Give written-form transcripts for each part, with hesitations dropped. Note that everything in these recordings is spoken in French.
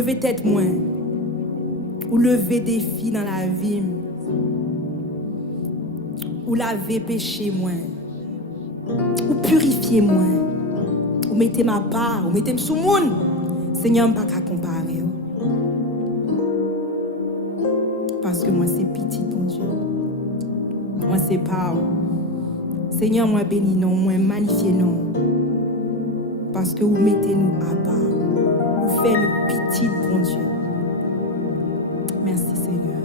lever tête moins, ou lever défi dans la vie, ou laver péché moins, ou purifier moins, ou mettez ma part, ou mettez sous moun. Seigneur, je ne peux pas comparer. Parce que moi, c'est petit, ton Dieu. Moi, c'est pas. Seigneur, moi, bénis nous, moi, magnifiez nous. Parce que vous mettez nous à part. Vous faites nous petit, ton Dieu. Merci, Seigneur.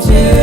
Dieu.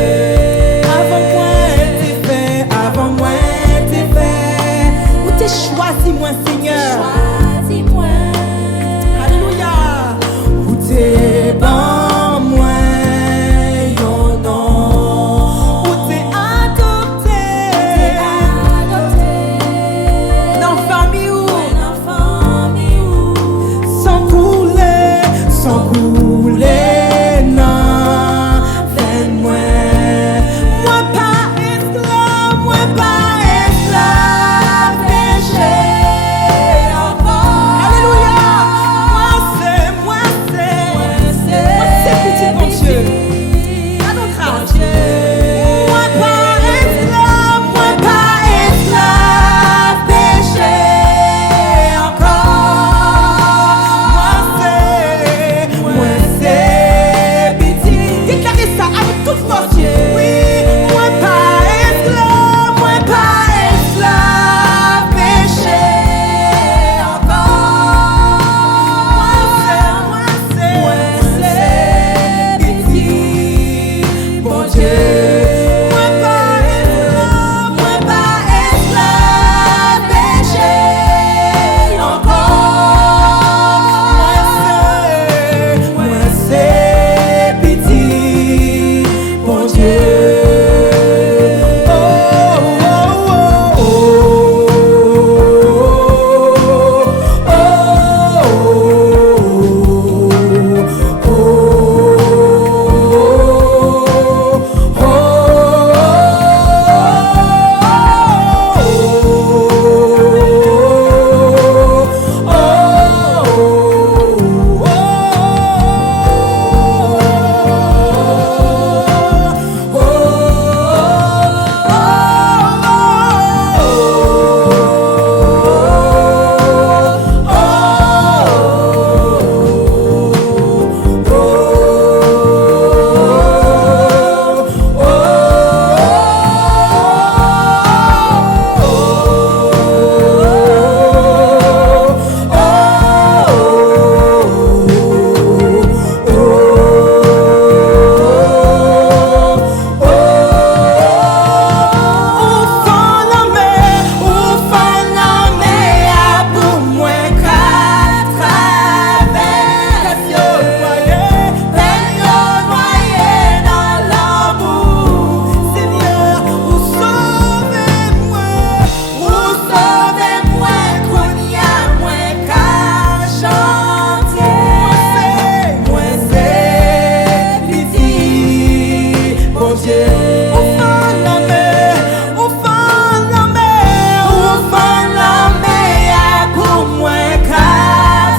Dieu. Ou fan la mer, ou fan la mer, ou fan la mer pour moi qu'à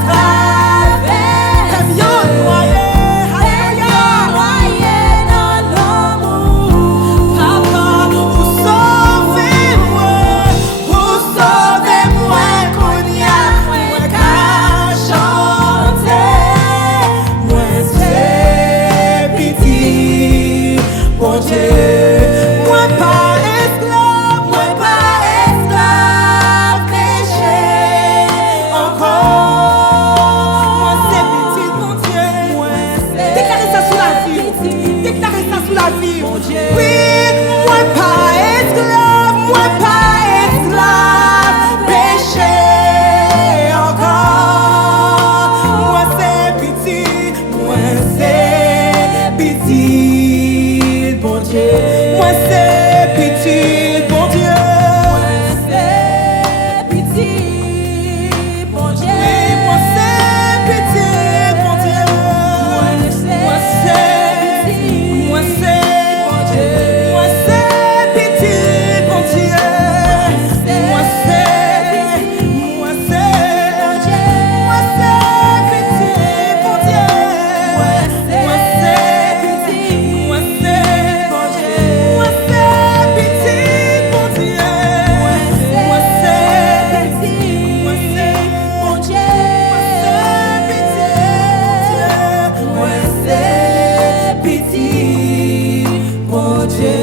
travers. Camion noyé, alléluia, dans l'amour. Papa, vous sauvez-moi qu'on y a moi qu'à chanter. Moi c'est petit, bon Dieu. Moi pas esclave, péché encore. Moi c'est petit, bon Dieu. Déclarez ça sous la vie. Déclarez ça sous la vie. Bon Dieu. Oui, moi pas esclave, péché encore. Moi c'est petit, bon Dieu. Moi c'est petit, bon Dieu. Moi c'est petit, bon Dieu. Oui, moi c'est petit, bon Dieu. Moi c'est petit, bon Dieu. Moi c'est petit, bon Dieu. Moi c'est petit, bon Dieu. Moi c'est petit, bon Dieu. Moi c'est petit, bon Dieu. Moi c'est petit, bon Dieu. Moi c'est petit, bon Dieu. Moi c'est petit, bon Dieu.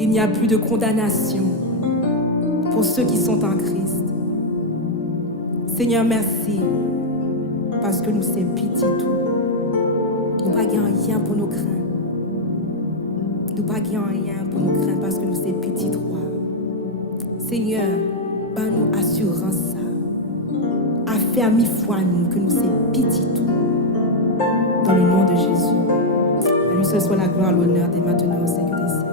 Il n'y a plus de condamnation pour ceux qui sont en Christ. Seigneur, merci parce que nous sommes petits tout. Nous pas rien pour nous craindre. Nous pas rien pour nous craindre parce que nous sommes petits roi. Seigneur, ben nous assurance ça. Affermis foi nous que nous sommes petits tout. Dans le nom de Jésus. À lui ce soit la gloire, l'honneur dès maintenant au siècle des siècles.